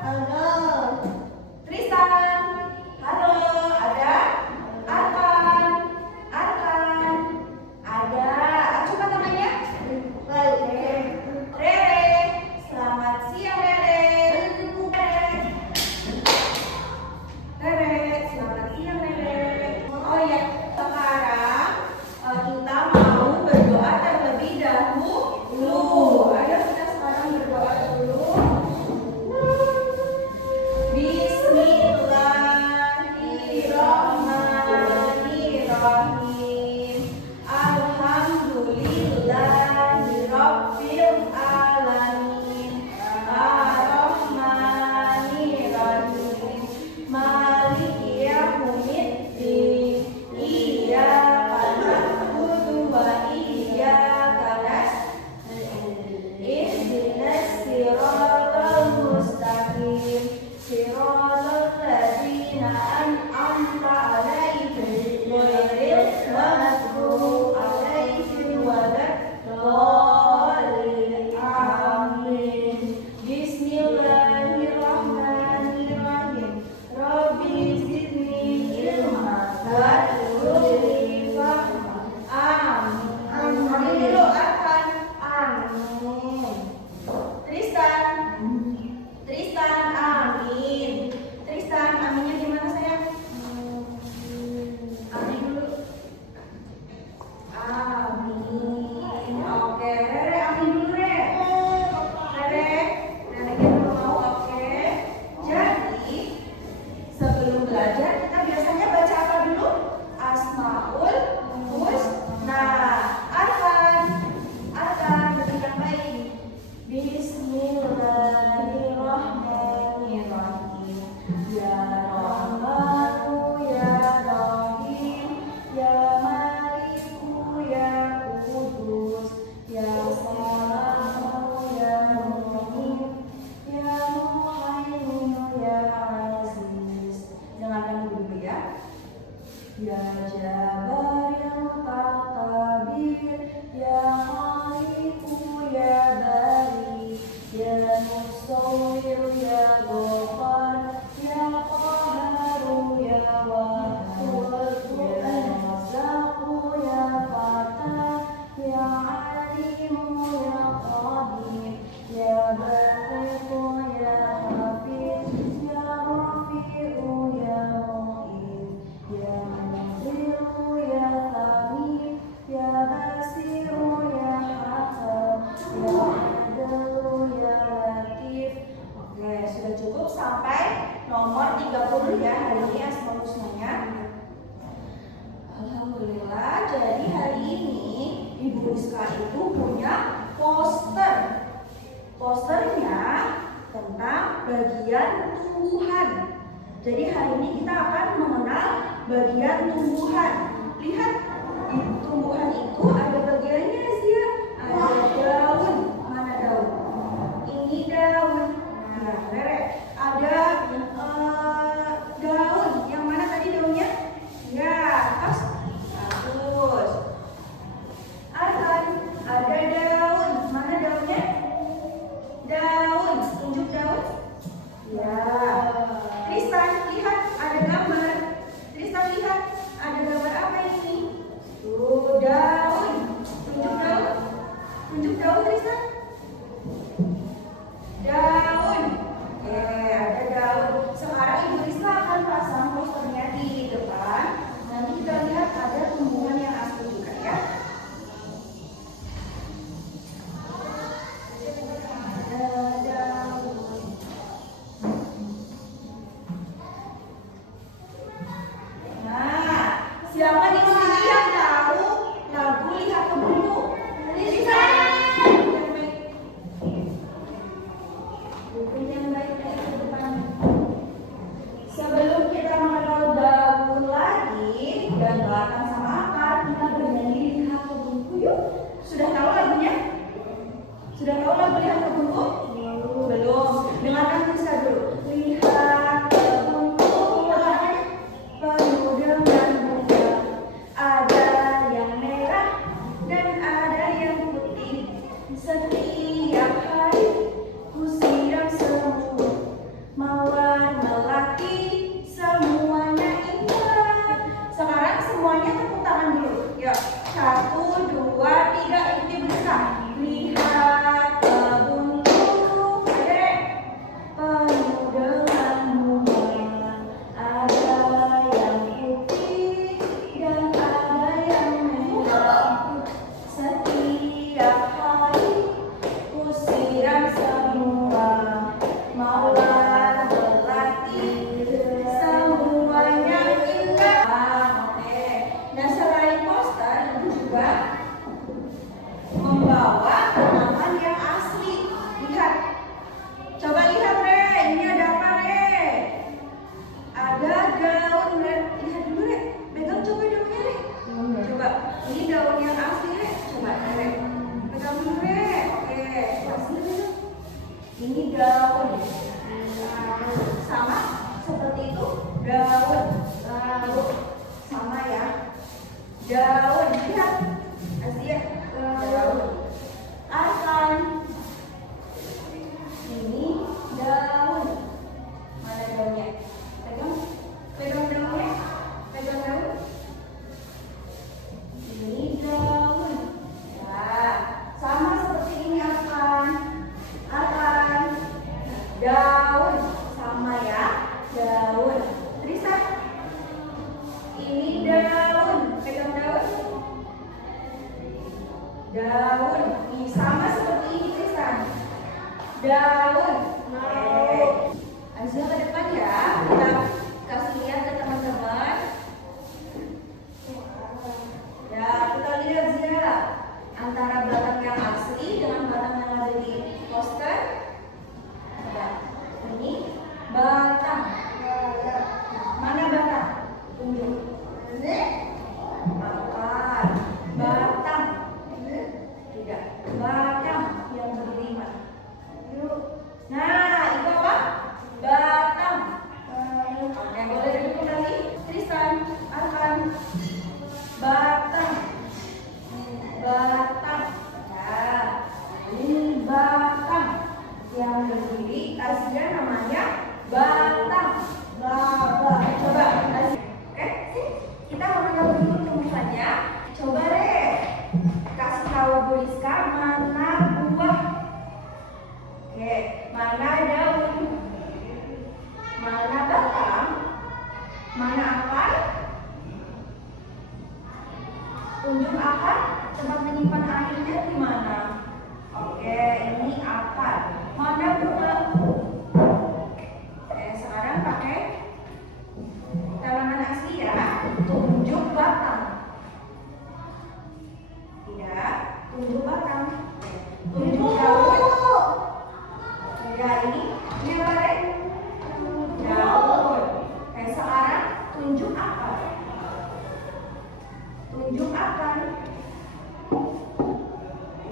Halo. Tristan, halo, ada? Arkan, ada. Coba namanya? Rere. Rere. Selamat siang Rere. Rere, selamat siang Rere. Oh ya, sekarang kita mau berdoa terlebih dahulu. Ayo kita sekarang berdoa dulu. Bismillahirrahmanirrahim. Alhamdulillahirabbil alamin. Arrahmanirrahim. Maliki yaumiddin. Iyyaka na'budu wa iyyaka nasta'in. Ihdinas siratal mustaqim. Siratal ladzina an'amta 'alaihim ghairil maghdubi 'alaihim waladdallin. Amin. Bismillahirrahmanirrahim. Rabbi zidni ilma warzuqni fahma. Amin. Amin dulu Arkan. Amin. Tristan, amin. Tristan, aminnya gimana sayang? Amin dulu. Amin. Oke, Rere, amin dulu Rere, dulu mau oke. Jadi sebelum belajar kita biasanya baca apa dulu? Asmaul Husna. Arkan, detik yang baik. Bismillahirrahmanirrahim. Ya Rahmanu ya Rahim, ya Maliku ya Kudus, ya Salamu ya Mu'min, ya Muhaimin ya Aziz. Dengarkan dulu ya. Ya Jabbar ya Mutakabir, ya Khaliku ya Bari, ya Musawwir ya Ghafar, ya Qaharu ya Wahhab, ya Razzaqu ya Fatah, ya Alimu ya Qadir, ya Basitu ya Hafiz, ya Rafi'u ya Mu'in, ya Mudhiru ya Hamid, ya Basiru ya Hakam, ya Adalu ya Latif. Oke, sudah cukup sampai nomor 30 ya hari ini Asmaul Husnanya. Alhamdulillah, jadi hari ini Ibu Rizka itu punya poster. Posternya tentang bagian tumbuhan. Jadi hari ini kita akan mengenal bagian tumbuhan. Lihat, di tumbuhan itu ada bagiannya Zia. Ada daun. Mana daun? Ini daun. Nah, Rere, ada daun. Yang mana tadi daunnya? Ya, pas. Bagus. Arkan, ada daun. Mana daunnya? Daun. Tunjuk daun. Ya. Tristan, lihat ada gambar. Tristan, lihat ada gambar apa ini? Daun. Lihat. Asia. Daun. Arkan. Ini daun. Mana daunnya? Pegang. Pegang daunnya. Pegang daun. Ini daun. Ya, sama seperti ini Arkan. Arkan. Daun. Sama ya. Daun. Tristan. Ini daun. Pegang daun. Daun. Ini sama seperti ini Tristan. Daun. Oke. Azia ke depan ya. Kita kasih lihat ke teman-teman. Ya, kita lihat Zia. Antara batang yang asli dengan batang yang ada di poster. Coba. Ini batang. Mana batang? Tunjuk. Ini akar. Batang. Tidak. Batang yang berdiri mana? Nah, itu apa? Batang. Oke, boleh duduk lagi. Tristan, Arkan. Batang. Batang. Ya, ini batang yang berdiri. Asia namanya batang. Coba Asia. Oke, kita mau dulu rumusannya. Coba deh kasih tahu Bu Rizka mana buah. Oke, mana daun? Mana batang? Mana akar? Tunjuk akar. Tempat menyimpan airnya di mana? Oke, ini akar. Mana bunga? Oke, sekarang pakai tanaman asli ya. Tunjuk batang. Tidak, tunjuk batang. Tunjuk daun. Ya, ini apa deh? Daun. Oke, sekarang tunjuk akar. Tunjuk akar.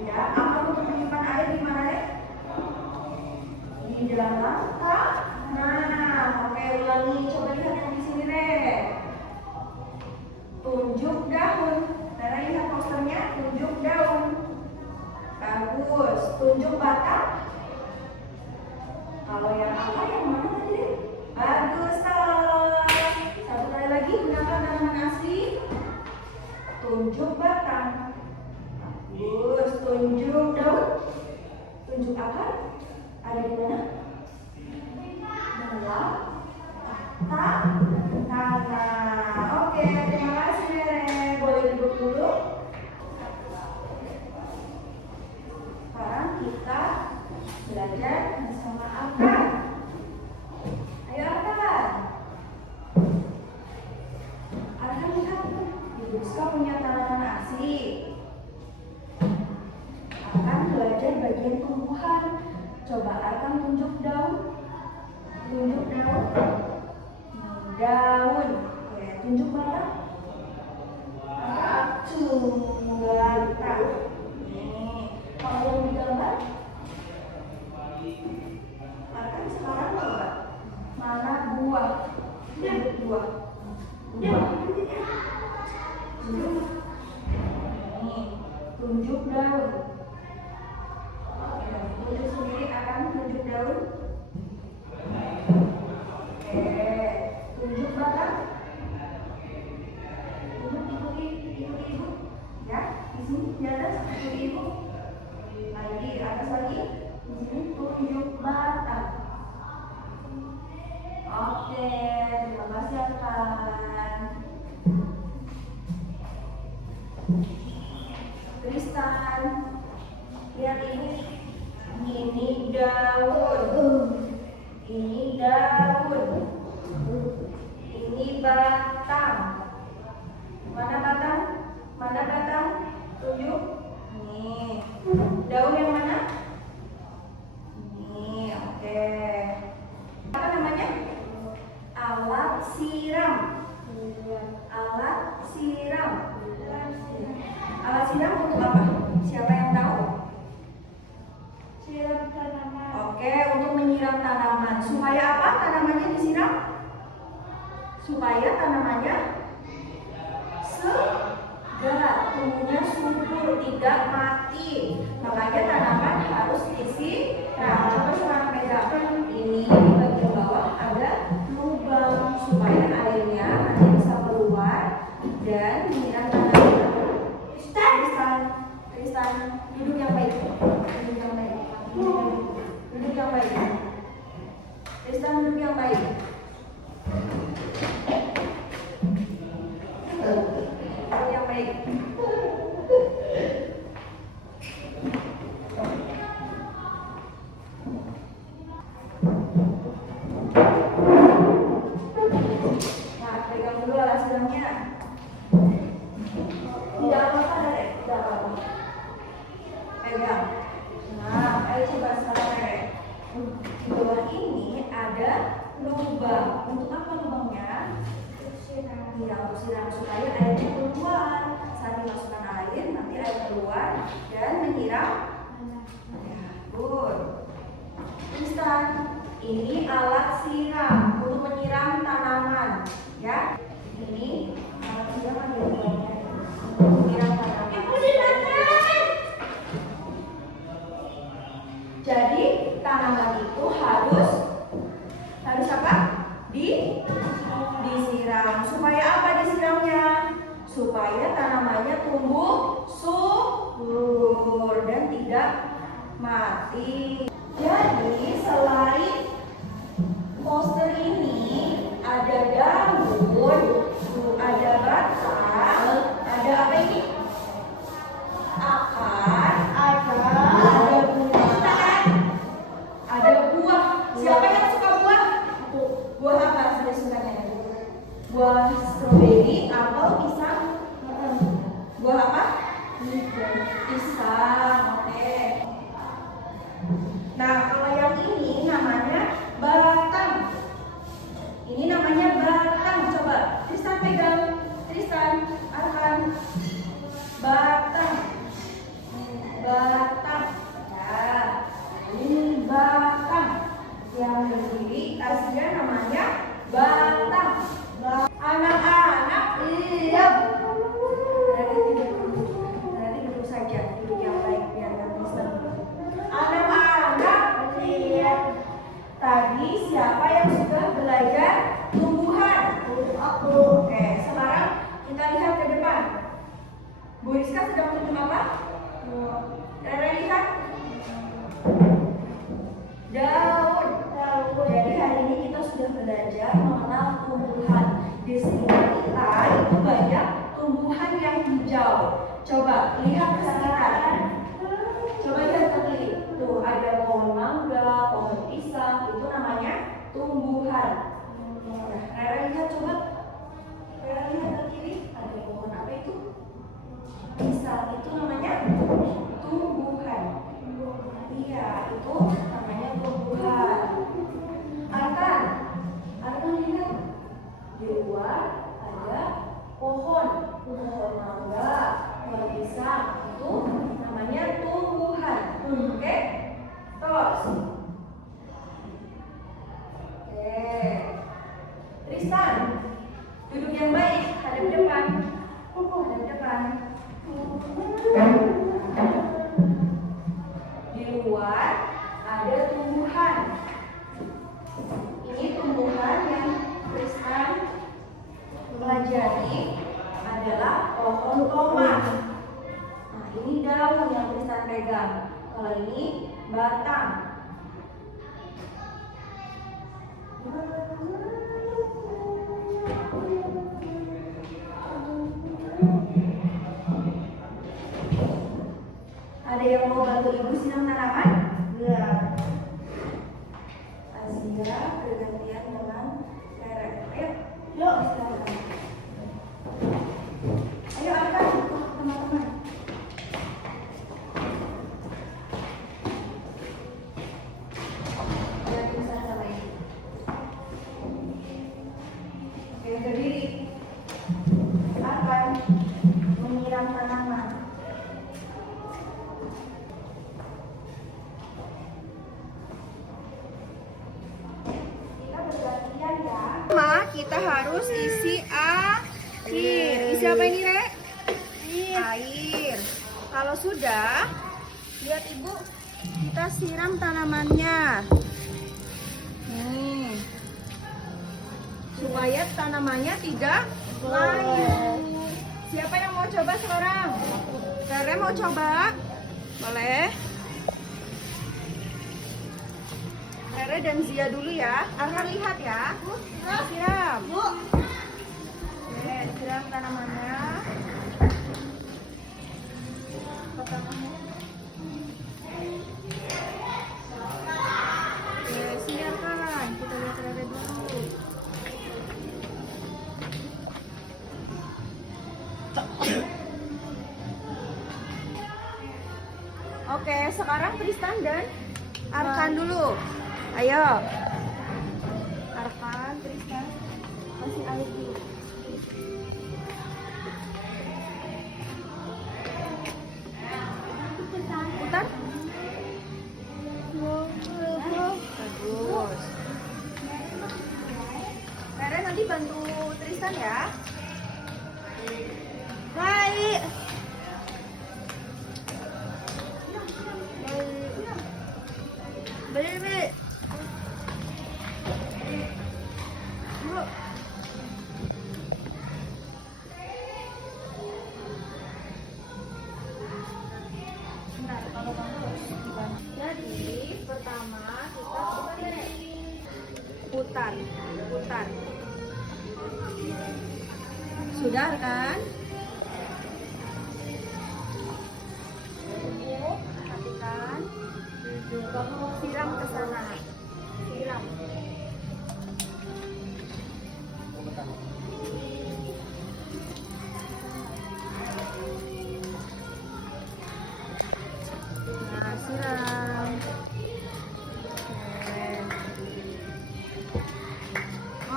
Ya, akar untuk menyimpan air di mana deh? Di dalam tanah. Oke, ulangi. Coba lihat yang di sini deh. Tunjuk daun. Nara lihat posternya. Tunjuk daun. Bagus. Tunjuk batang. Kalau yang akar yang mana tadi? Bagus, salah. Satu kali lagi gunakan tanaman asli. Tunjuk batang. Bagus. Tunjuk daun. Tunjuk akar. Ada di mana? Dalam tanah. Oke, terima kasih Nenek. Boleh duduk dulu. Sekarang kita belajar bersama akar. Ayo akar. Akar lihat. Ibu Rizka punya tanaman asli. Akan belajar bagian tumbuhan. Coba akan tunjuk daun. Tunjuk daun. Daun. Oke, tunjuk batang. Batang. Nih, kalau yang digambar. Akan sekarang coba. Mana buah? Tunjuk buah. Buah. Nih, tunjuk daun. Tunjuk sendiri akan tunjuk daun. Oke, tunjuk batang. Tunjuk ikuti ibu. Ya, di sini di atas ikuti ibu. Lagi atas lagi. Di sini tunjuk batang. Oke, terima kasih Arkan. Tristan, lihat ini. Ini daun. Ini daun. Ini batang. Mana batang? Mana batang? Tunjuk. Nih. Daun yang mana? Nih, oke. Apa namanya? Alat siram. Alat siram. Alat siram untuk apa? Siapa yang tahu? Siram tanaman. Oke, untuk menyiram tanaman. Supaya apa tanamannya disiram? Supaya tanamannya enggak, tumbuhnya subur, tidak mati. Makanya tanaman harus diisi. Nah, coba sekarang pegang. Ini di bagian bawah ada lubang supaya airnya nanti bisa keluar dan menyiram tanaman. Tristan, duduk yang baik. Duduk yang baik. Duduk yang baik. Tristan, duduk yang baik. Duduk yang baik. Nah, pegang dulu alas siramnya. Tidak apa-apa, Dek. Tidak apa-apa. Pegang. Nah, ayo coba sekarang, Dek. Di bawah ini ada lubang. Untuk apa lubangnya? Ya, untuk siram supaya airnya keluar. Saat dimasukkan air, nanti air keluar dan menyiram. Ya, good. Tristan, ini alat siram untuk menyiram tanaman. Ya, ini alat siram ada lubangnya. Menyiram tanaman. Jadi tanaman itu harus apa? Disiram. Supaya apa disiramnya? Supaya tanamannya tumbuh subur dan tidak mati. Jadi selain poster ini ada daun, ada batang, ada apa ini? Akar, ada buah, ada buah. Siapa yang suka buah? Buah apa sudah sukanya? Buah stroberi, apel, pisang. Buah apa? Pisang. Oke. Nah, kalau yang ini namanya batang. Ini namanya batang. Coba Tristan pegang. Tristan akan batang. Batang. Ya, ini batang. Yang berdiri aslinya namanya batang. Anak-anak, iya. Nanti duduk saja, duduk yang baik biar nggak bisa. Anak-anak, iya. Tadi siapa yang sudah belajar tumbuhan? Aku. Oke, sekarang kita lihat ke depan. Bu Rizka sedang tunjuk apa? Rara lihat. Daun. Jadi hari ini kita sudah belajar mengenal tumbuhan. Di sekitar kita itu banyak tumbuhan yang hijau. Coba lihat ke sekitar. Coba lihat ke kiri. Tuh ada pohon mangga, pohon pisang. Itu namanya tumbuhan. Nah, Rara lihat coba. Rara lihat ke kiri. Ada pohon apa itu? Pisang. Itu namanya tumbuhan. Iya, itu namanya tumbuhan. Arkan lihat. Di luar ada pohon mangga, pohon pisang. Itu namanya tumbuhan. Oke? Terus. Oke. Tristan, duduk yang baik, hadap depan. Hadap depan. Di luar ada tumbuhan. Ini tumbuhan yang Tristan pelajari adalah pohon tomat. Nah, ini daun yang Tristan pegang. Kalau ini batang. Ada yang mau bantu ibu siram tanaman? Ya. Azia bergantian dengan Rere. Ayo, yuk silakan. Ayo Arkan, teman-teman. Biar bisa sama ibu. Oke, berdiri. Arkan menyiram tanaman. Kita harus isi akhir. Isi apa ini, Rek? air. Kalau sudah, lihat Ibu, kita siram tanamannya. Nih. Supaya tanamannya tidak layu. Siapa yang mau coba sekarang? Rere mau coba? Boleh? Rere dan Zia dulu ya. Arka lihat ya. Siram. Oke, siram tanamannya. Oke, siapkan. Kita lihat Rere dulu. Oke, sekarang Tristan dan Arkan dulu. Ayo. Arkan, Tristan. Kasih air dulu. Putar. Bagus. Rere nanti bantu Tristan ya. Baik. Beli. Yuk. Bentar, kalau bagus. Jadi, pertama kita putar. Sudah kan? Perhatikan. Siram ke sana. Siram. Nah, siram.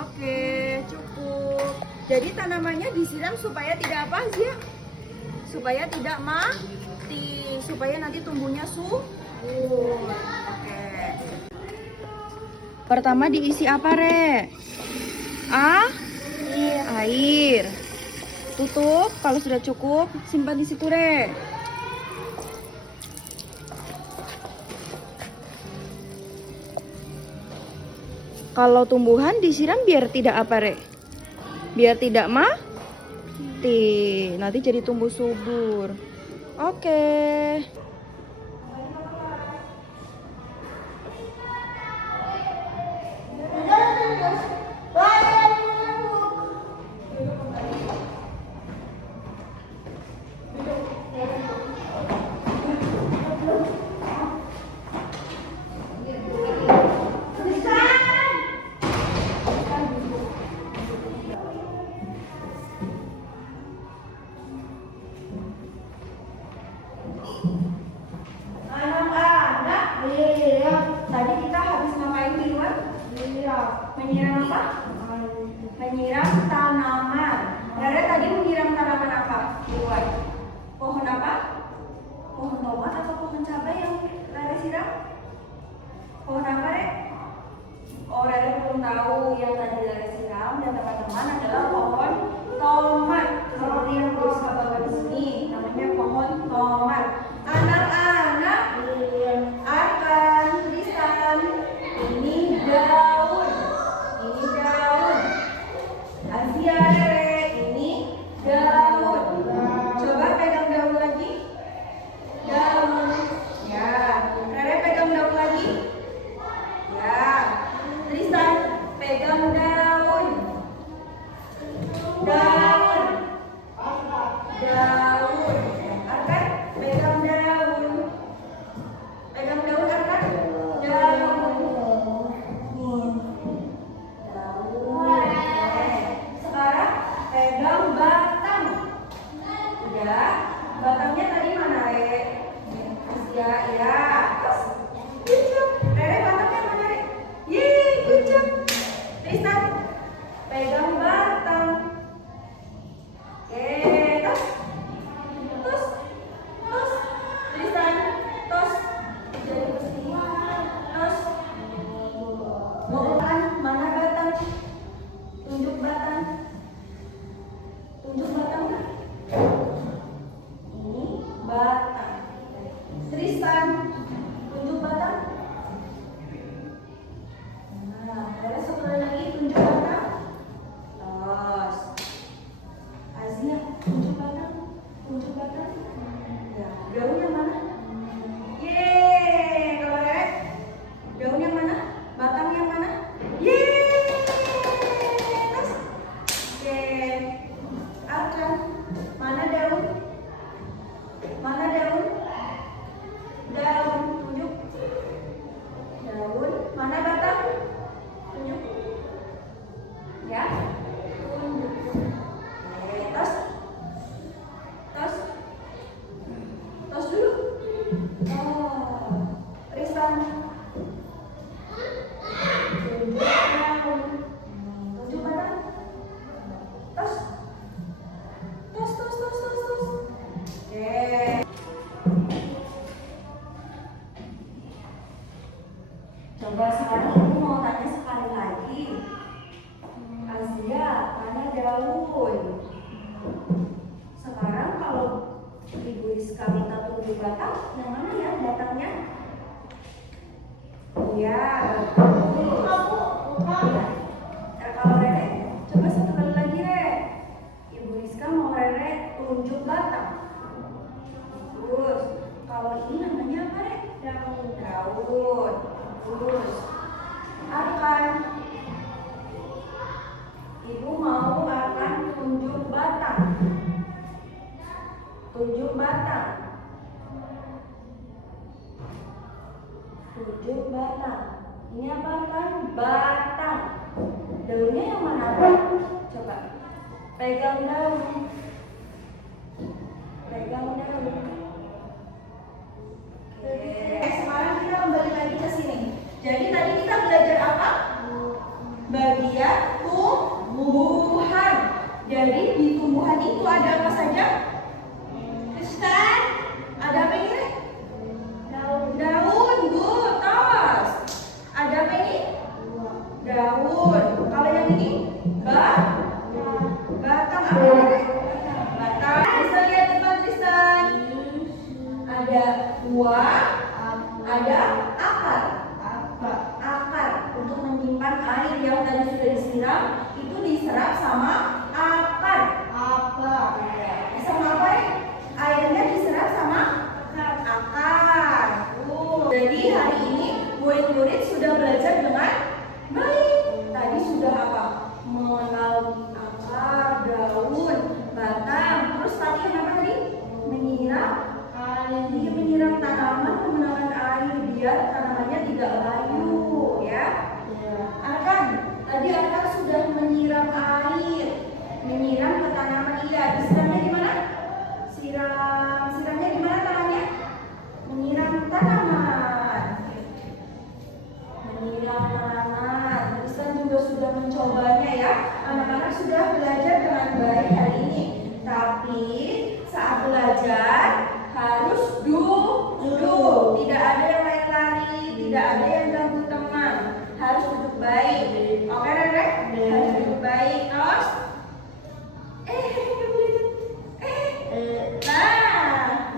Oke, cukup. Jadi tanamannya disiram supaya tidak apa Zia? Supaya tidak mati. Supaya nanti tumbuhnya subur. Oke. Pertama diisi apa, Re? Air. Tutup. Kalau sudah cukup, simpan di situ, Re. Kalau tumbuhan disiram biar tidak apa, Re? Biar tidak mati. Nanti jadi tumbuh subur. Oke. Tadi kita habis ngapain di luar? Menyiram apa? Menyiram tanaman. Rere tadi menyiram tanaman apa di luar? Pohon apa? Pohon tomat atau pohon cabai yang Rere siram? Pohon apa, Re? Oh, Rere belum tahu. Yang tadi Rere siram dan teman-teman adalah pohon tomat. Seperti yang tulis Bapak di sini, namanya pohon tomat. Anak-anak, Arkan, Tristan, ini daun. Asia, Rere, ini daun. Coba pegang daun lagi. Daun. Ya. Rere pegang daun lagi. Ya. Tristan pegang daun. batang, yang mana ya batangnya? Iya, betul. Iya. Kalau Rere, coba satu kali lagi, Re. Ibu Rizka mau Rere tunjuk batang. Terus, kalau ini namanya apa, Re? Daun. Terus, Arkan. Ibu mau Arkan tunjuk batang. Tunjuk batang. Ini apa kan? Batang. Daunnya yang mana? Coba. Pegang daun. Sekarang kita kembali lagi ke sini. Jadi tadi kita belajar apa? Bagian tumbuhan. Jadi di tumbuhan itu ada apa saja? Kristal. Ada apa ini? Daun, good, tos. Ada apa ini? Daun. Kalau yang ini? Batang. Apa ini? Batang. Bisa lihat depan Tristan. Ada buah, ada akar. Untuk menyimpan air yang tadi sudah disiram, itu diserap sama akar. Sama apa ya? Airnya diserap sama akar. Jadi hari ini murid-murid sudah belajar dengan baik. Tadi sudah apa? Mengenal akar, daun, batang. Terus latihan apa tadi? Menyiram tanaman menggunakan air biar tanamannya tidak layu, ya. Arkan, tadi Arkan sudah menyiram air, menyiram ke tanaman. Iya, disiramnya di mana? Siramnya di mana tangannya? Menyiram tanaman. Tristan juga sudah mencobanya ya. Anak-anak sudah belajar dengan baik hari ini. Tapi saat belajar harus duduk. Tidak ada yang lari, tidak ada yang ganggu teman. Harus duduk baik. Oke, Rere? Harus duduk baik. Terus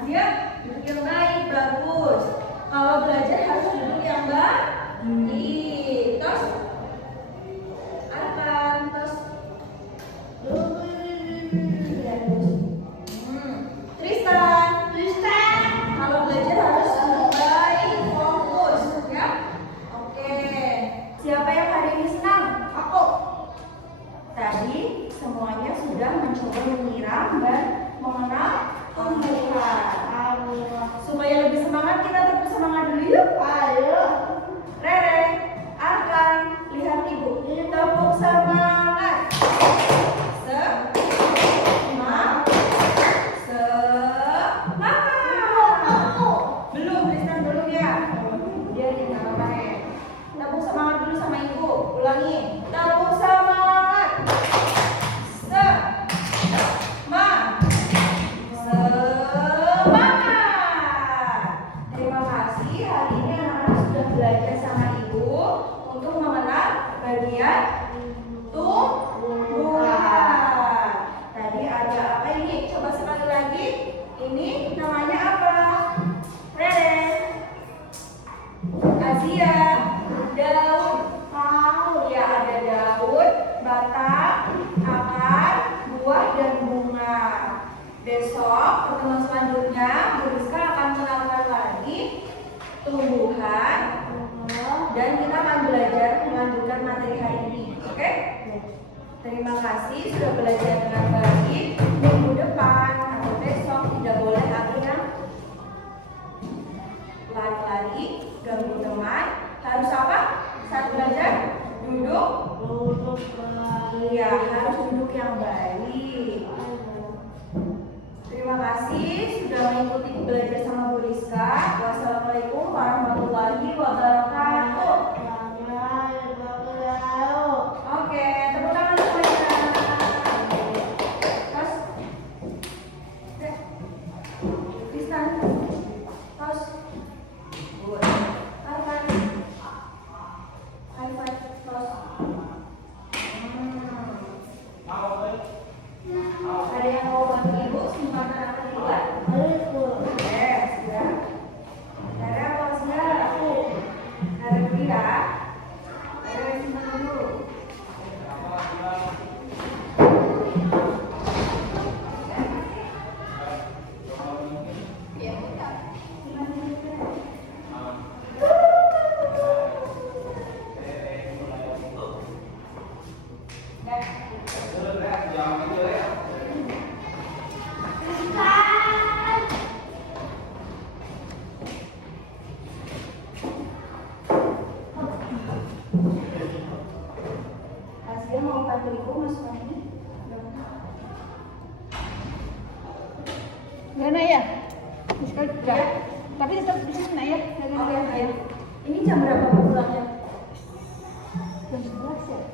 siap, duduk yang baik, bagus. Kalau belajar harus duduk yang baik. Terus Arkan, terus Tristan. Kalau belajar harus duduk baik, fokus, ya. Oke. Siapa yang hari ini senang? Aku. Tadi semuanya sudah mencoba menyiram dan mengenal tumbuhan. Supaya lebih semangat, kita tepuk semangat dulu yuk. Ayo. Rere, Arkan, lihat ibu. Tepuk semangat. Belum, Tristan belum ya. Dia tinggal apa-apa. Tepuk semangat dulu sama ibu. Ulangi. Tepuk semangat. Terima kasih. Hari ini anak-anak sudah belajar sama ibu untuk mengenal bagian tumbuhan. Tadi ada apa ini? Coba sekali lagi. Ini namanya apa? Rere, Azia, daun. Ya, ada daun, batang, akar, buah, dan bunga. Besok pertemuan selanjutnya Bu Rizka akan mengenalkan lagi tumbuhan dan kita akan belajar melanjutkan materi hari ini. Oke? Terima kasih sudah belajar dengan baik. Minggu depan atau besok tidak boleh ada yang lari-lari, ganggu teman. Harus apa? Saat belajar duduk. Iya, harus duduk yang baik. Terima kasih sudah mengikuti belajar sama Bu Rizka. Wassalamualaikum warahmatullahi wabarakatuh. Oke, tepuk tangan semuanya. Terus, Tristan, terus, good. Arkan, high five, terus. Ada yang mau bantu ibu? Simpan anak di luar? Yes, ya. Kak Riko masuk ini. Enggak nak ya? Sekali ya. Tapi tetap di sini nak ya. Oke, ayo. Ini jam berapa pulangnya? Jam 11 ya.